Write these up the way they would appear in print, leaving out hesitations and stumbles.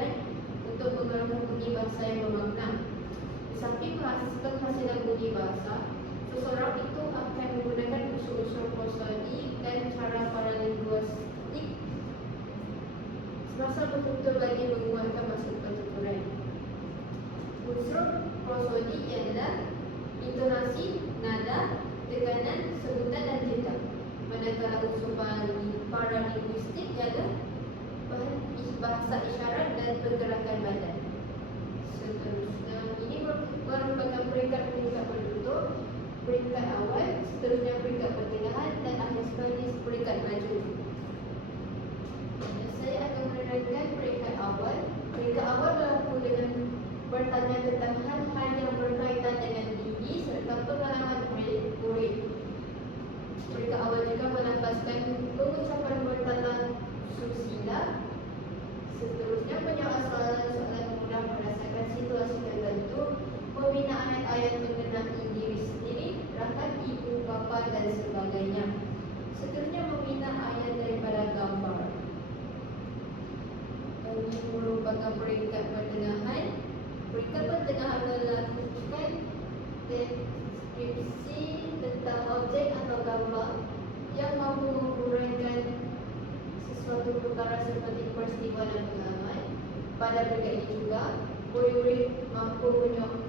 peraturan untuk menggunakan bunyi bahasa yang bermakna. Di samping penghasilan bunyi bahasa, seseorang itu akan menggunakan unsur-unsur prosodi dan cara paralinguistik semasa bertutur bagi menguatkan maksud pertuturan. Unsur prosodi ialah intonasi, nada, tekanan, sebutan dan jeda. Manakala unsur paralinguistik ialah bahasa isyarat dan pergerakan badan. Seterusnya, ini merupakan peringkat-peringkat bertutur. Peringkat awal, seterusnya peringkat pertengahan dan akhir sekali peringkat maju. Saya akan menerangkan peringkat awal. Peringkat awal berlaku dengan bertanya tentang hal-hal yang berkaitan dengan tinggi serta pengalaman murid. Peringkat awal juga menafaskan pengucapan bertata susila. Seterusnya menjawab soalan-soalan mudah berdasarkan situasi tertentu, membina ayat-ayat mengenai diri sendiri, rakan ibu bapa dan sebagainya. Seterusnya membina ayat daripada gambar. Ini merupakan peringkat pertengahan. Peringkat pertengahan melakukan deskripsi tentang objek atau gambar yang mampu menguraikan sesuatu perkara seperti peristiwa dan pengalaman. Pada peringkat ini juga, murid-murid mampu menyoal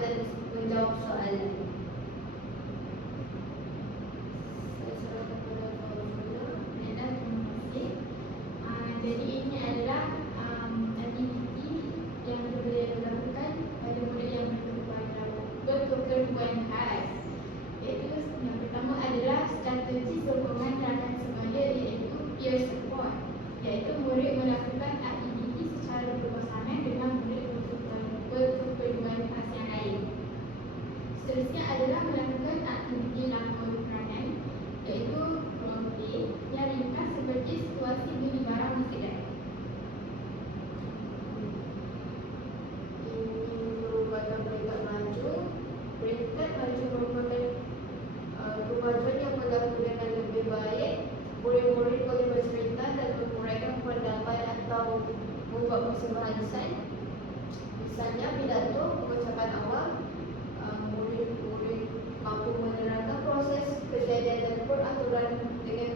dan menjawab soalan. Saya serahkan kepada Fauzana. Terima kasih. Jadi ini adalah aktiviti yang boleh dilakukan pada murid yang berkeperluan khas. Iaitu yang pertama adalah strategi sokongan rakan sebaya, iaitu peer support. Iaitu murid melakukan aktiviti secara berpasangan dengan murid berkeperluan khas yang lain. Seterusnya adalah melakukan aktiviti lakon peranan, iaitu roleplay yang ringkas seperti situasi bunyi barang musik. Ini merupakan peringkat maju. Peringkat maju merupakan kemajuan yang berlaku dengan lebih baik. Murid-murid boleh bercerita dan menguraikan pendapat atau membuat persembahan desain. Misalnya pidato, pengucapan awal, murid-murid mampu menerangkan proses kejadian dan peraturan dengan